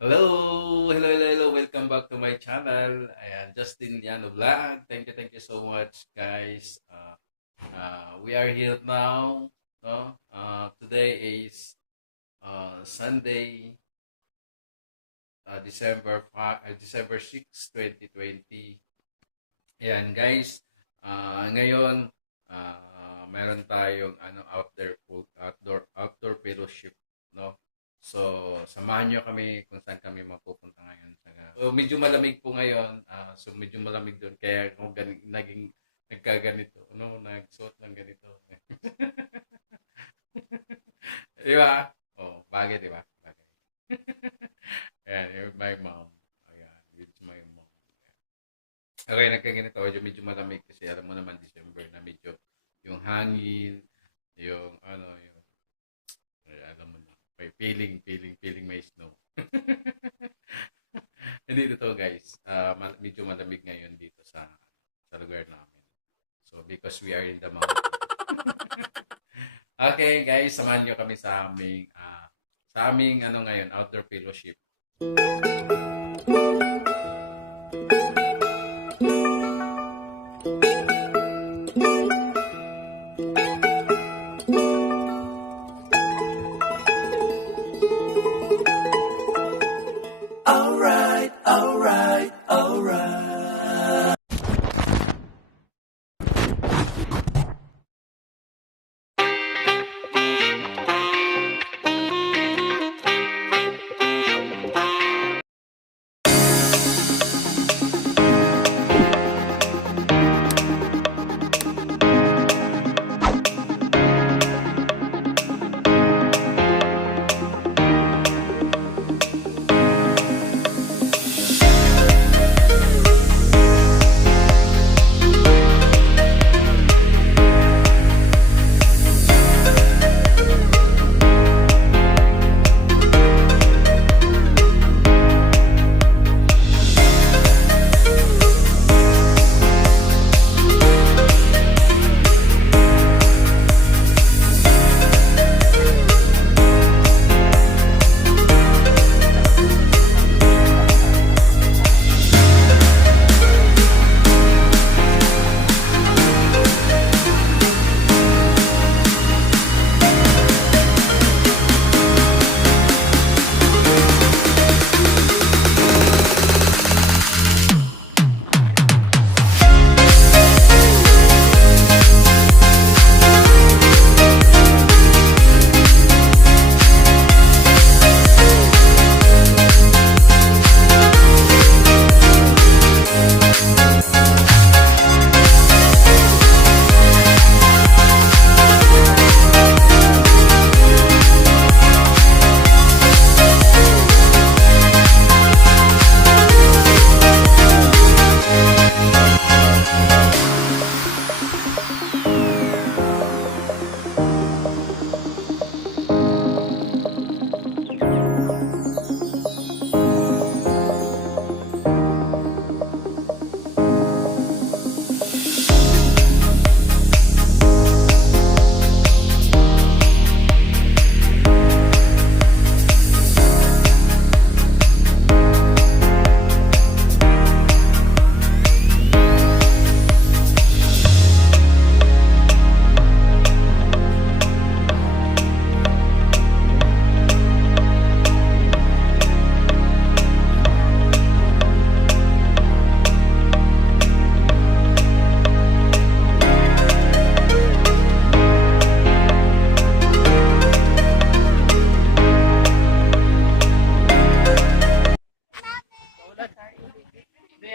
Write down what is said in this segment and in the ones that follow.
Hello. Welcome back to my channel. Ayan, Justin Yano Vlog. Thank you so much, guys. We are here now. No? Today is Sunday, December 6, 2020. Ayan, guys. Ngayon, meron tayong outdoor fellowship, no? So, samahan nyo kami kung saan kami mapupunta ngayon. So, medyo malamig po ngayon. So, medyo malamig doon. Kaya kung nagkaganito, nagsuot ng ganito. Di ba? Oh, bagay, di ba? Bagay. Ayan, yung my mom. Ayan, with my mom. Okay, nagkaganito. Medyo malamig kasi alam mo naman December na medyo yung hangin, alam mo na, may feeling may snow. Hindi totoo guys. Medyo malamig ngayon dito sa lugar namin. So, because we are in the mountain. Okay guys, samahan nyo kami sa aming ngayon, outdoor fellowship.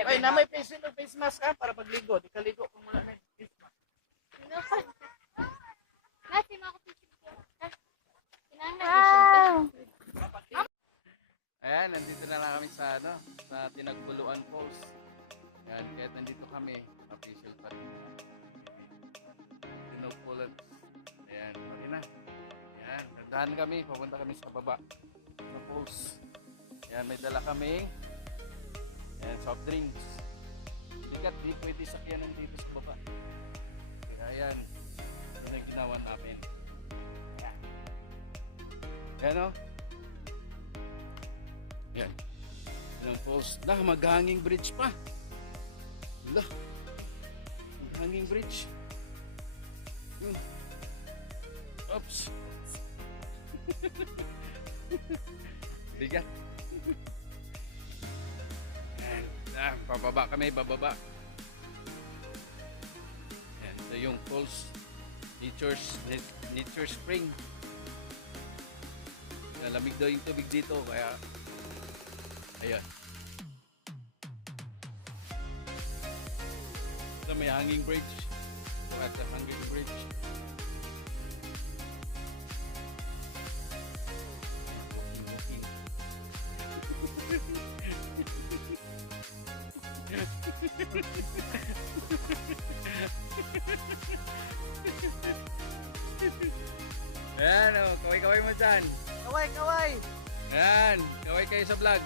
Ay, na may face mask ka para pagligo. Di kaligo kung wala may face mask. Wow! Ayan, nandito na lang kami sa Tinagbuluan Post. Ayan, kahit nandito kami, official pa rin. Tinagbulan. Ayan, okay na. Ayan, nandahan kami, papunta kami sa baba. Sa post. Ayan, may dala kami. Ayan, soft drinks. Bigat, di pwede sakyanan dito sa baba. Kaya ayan, yun ang ginawa namin. Ayan. Ayan o. Yan. Yan ang falls. Mag-hanging bridge pa. Wala. Mag-hanging bridge. Yun. Oops. Bigat. Yan. Bababa kami, bababa. Yan. Ito yung falls. Nature spring. Lalamig daw yung tubig dito, kaya ayan. Ito may hanging bridge. Ito at the hanging bridge. Walking. Ayan o, kaway-kaway mo dyan. Kaway, kaway! Ayan, kaway kayo sa vlog.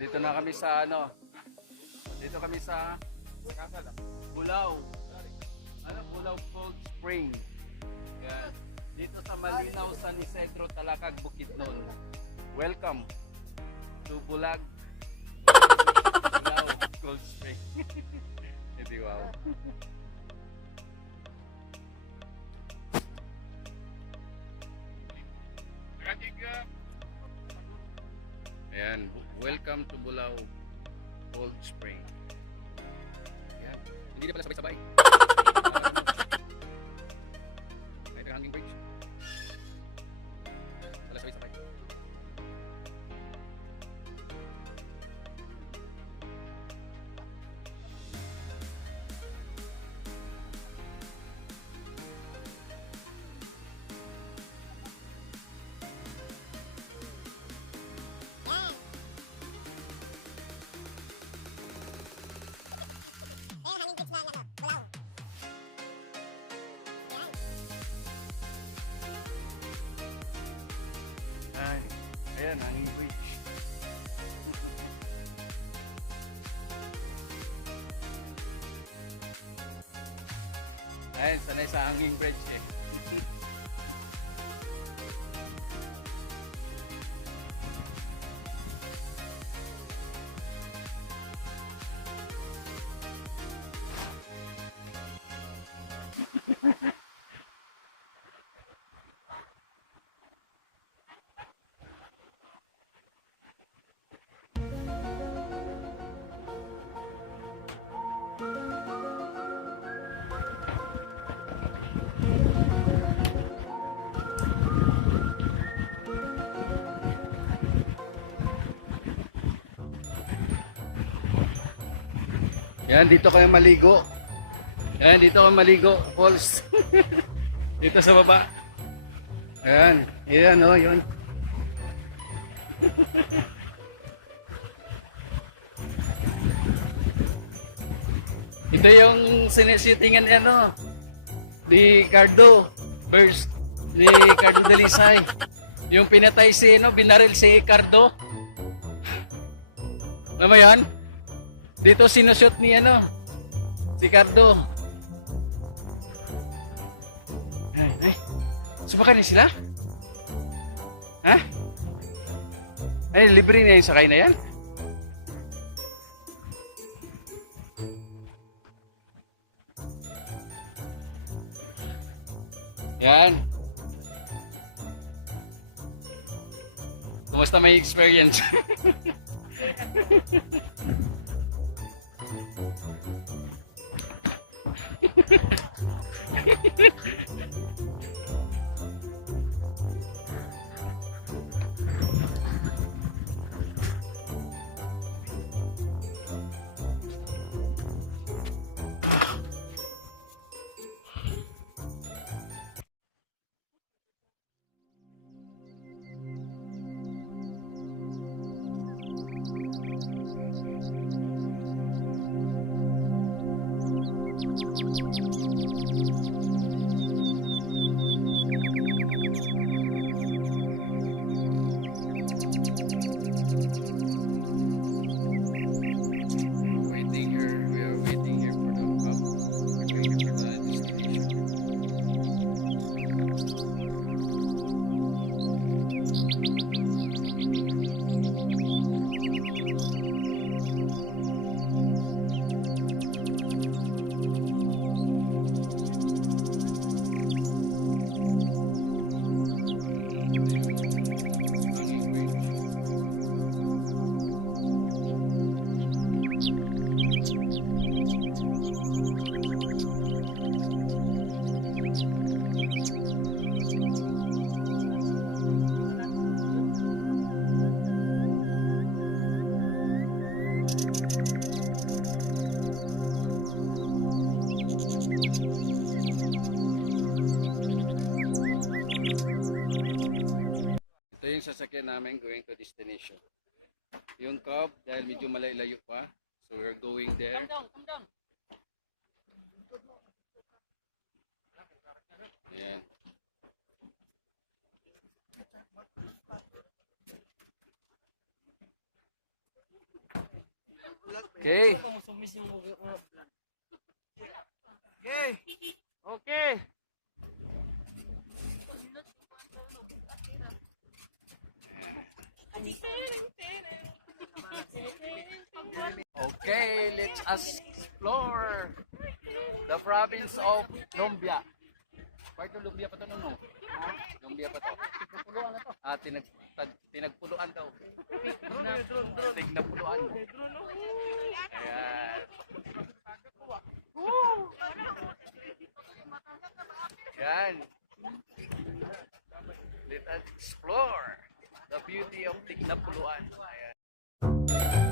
Dito na kami sa ano. Dito kami sa Bulao. Bulao Cold Spring. Yan. Dito sa Malinaw, San Isidro, Talakag, Bukidnon. Welcome to Bulao Cold Spring. Hindi, wow. Ayan, welcome to Bulao Cold Spring. Ayan. Hindi na pala sabay-sabay. May hanging bridge. Pala sabay-sabay. Ayan, hanging bridge. Ayan, sanay sa hanging bridge eh. Yan, dito kayo maligo. Yan, dito kayo maligo. Falls. Dito sa baba. Yan. Yan, oh, yun. Ito yung sinisitingan niya, no? Ni Cardo. First, ni Cardo Dalisay. Yung pinatay si, no? Binaril si Cardo. Alam mo yan? Dito sinushoot ni ano, si Cardo. Ay. Subakan niya sila? Ha? Ay, libre na yung sakay na yan? Yan. Kumusta may experience? sasakyan namin going to destination. Yung cab, dahil medyo malayo pa, so we're going there. Come down. Ayan. Okay. Okay. Okay, let us explore the province of Lumbia. Part ng Lumbia pa to, no? Lumbia pa to. Puluhan na to. Tinagpuluan daw. Tignapuloan. Ayan. Yan. Let us explore the beauty of Tignapuloan. Ayan. Yan.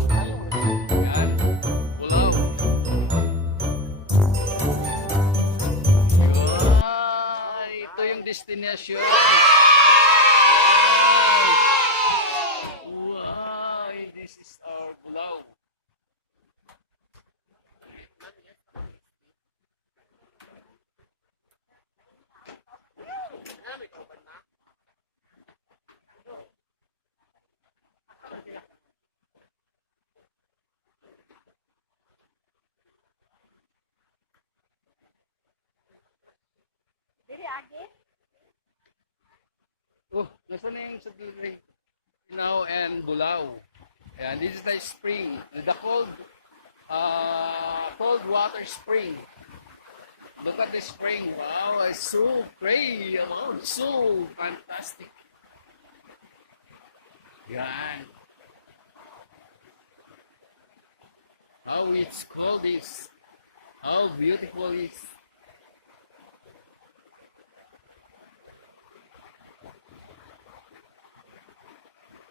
Pulau. Yan. Ito yung destination. Wow. Wow. This is our Pulau. Oh, nasa na yung sa Gilray? Now and Bulao. And this is the spring, the cold water spring. Look at the spring. Wow, it's so great. Wow, it's so fantastic. Yan. How it's cold is, how beautiful is.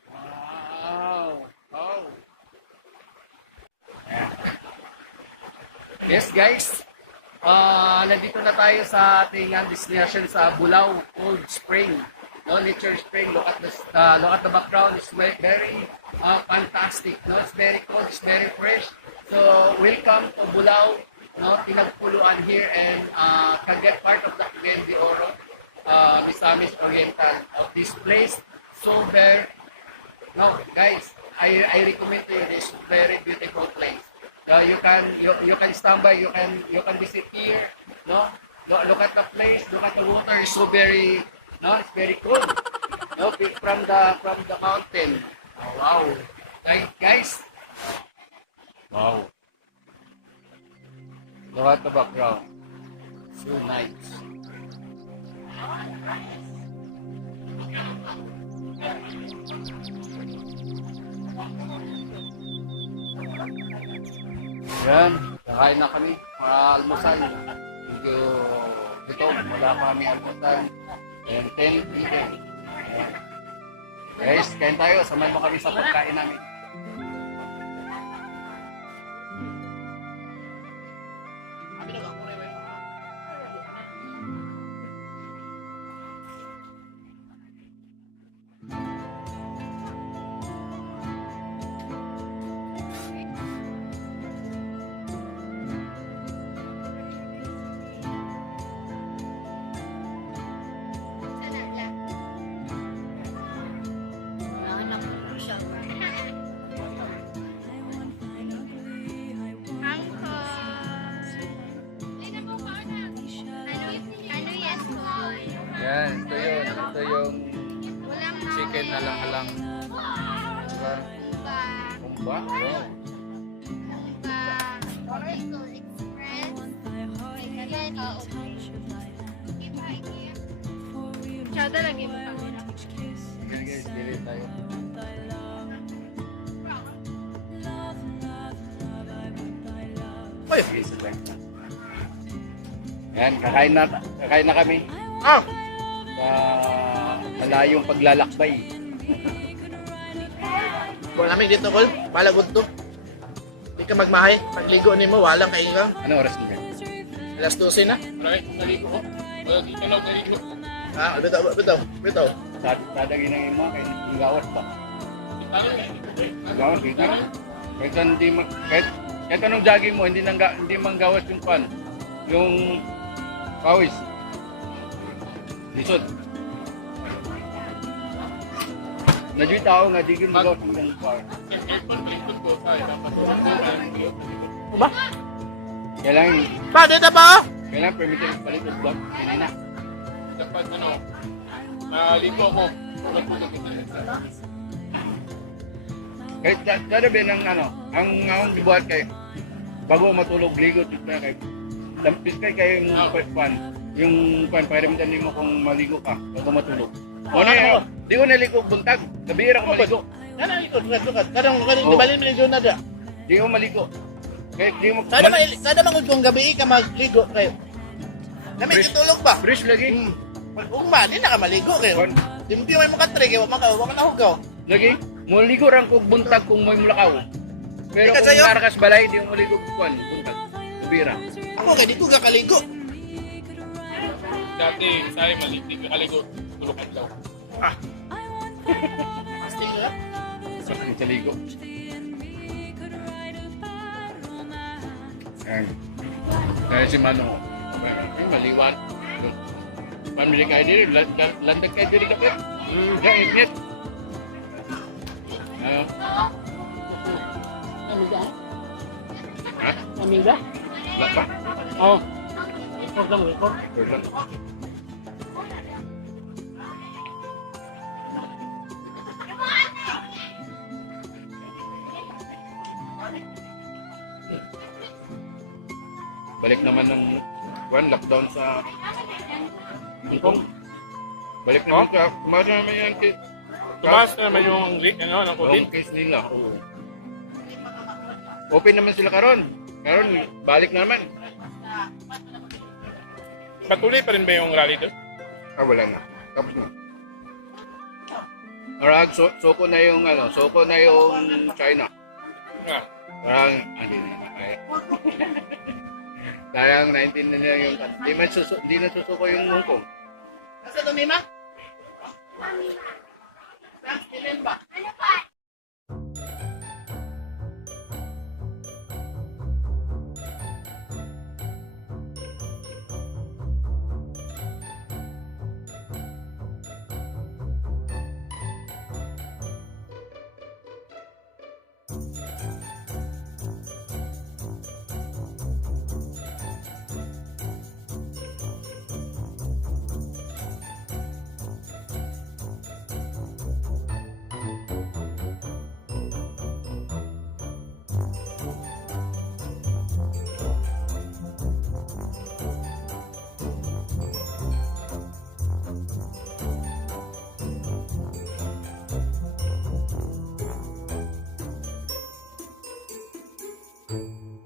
Wow. Oh. Yes guys, nandito na tayo sa ating destination sa Bulao Cold Spring. No, nature spring. Look at the background. It's very fantastic. No, it's very cold. It's very fresh. So welcome to Bulao. No, Tinagpuluan here and can get part of the Cagayan de Oro, Misamis Oriental. This place so very. No, guys, I recommend to you this very beautiful place. You can stand by, you can visit here. No, look at the place, look at the water. It's so very, no, it's very cool. No, from the mountain. Oh, wow, guys. Wow. Look at the background. So nice. Yan, kakain na kami para almusal. Medyo gutom, wala pa kami almusal. And 10 p.m. Guys, kain tayo. Samay mo kami sa pagkain namin. Yan, ito yung chicken na lang-alang. Diba? Kumba? Oh. Tsada lagi mo kami. Okay guys, dili tayo. eh. Sige, sige. Yan, kakain na kami Ah, sa malayong paglalakbay. kung namin dito, Col, palagod to. Di ka magmahay, pagligo ni mo, walang kaingang. Ano oras na? Alas 12 na. Maraming naligo ko. Wala dito lang naligo. Ah, bitaw. Tadagin ng ima, kaya yung gawas pa. Gawas, dito. Kahit anong jogging mo, hindi man gawas yung pan. Yung pawis. Lisod. Nadyo'y tao nga, di mo gawas yung pan. Yung aircon, baliktod ko. Ay, dapat ko. Ba? Kailangan, Pa, dito pa! kailangan permitted palitod ba? Hindi na. Dapat ano, naligo ako. Kahit dadabi ng ano, ang akong dibuhat kay bago matulog ligo dito na kay tampis kay yung pan pakiramdam mo kung maligo ka bago matulog. O na di ko naligo buntag, gabira ko maligo. Ano ikot, kadang Oo. di balin mo na da. Di ko maligo. Kaya di mo Kada mangudtong gabi ka magligo kayo. Kami Fresh. kitulog ba? fresh lagi. Pag ugma, di na ka maligo kayo. Kon, Di mo may makatry kayo, wala nahugaw. lagi mo ligo rang kog buntag kung may mulakaw. Pero Ika kung sa'yo? karakas balay di mo maligo kwan buntag. Gabira. Ako kay di ko kakaligo. Dati, sa'yo maligo. Kaligo. Tulukan daw. Still ka? Sa ligo. Ayan. Kaya si Manong, ay maliwan. Pamili kayo dito, landag kayo dito kapit. Diyan, init. Amiga? Ha? Amiga? Wala pa? Oo. Record lang, record. Balik naman ng lockdown sa Hong Kong. Balik naman sa, kumakas naman yan Tumas na naman yung ano, ng COVID. yung case nila. Oo. Open naman sila karon. Karon, balik naman. Patuloy pa rin ba yung rally doon? Ah, wala na. Tapos na. Parang soko na yung China. Ah. Parang, hindi na kaya. Sayang, naintindihan nila yung, di na susuko yung Hong Kong. Nasa to, Mima? Sa, Milen ba? Ano pa?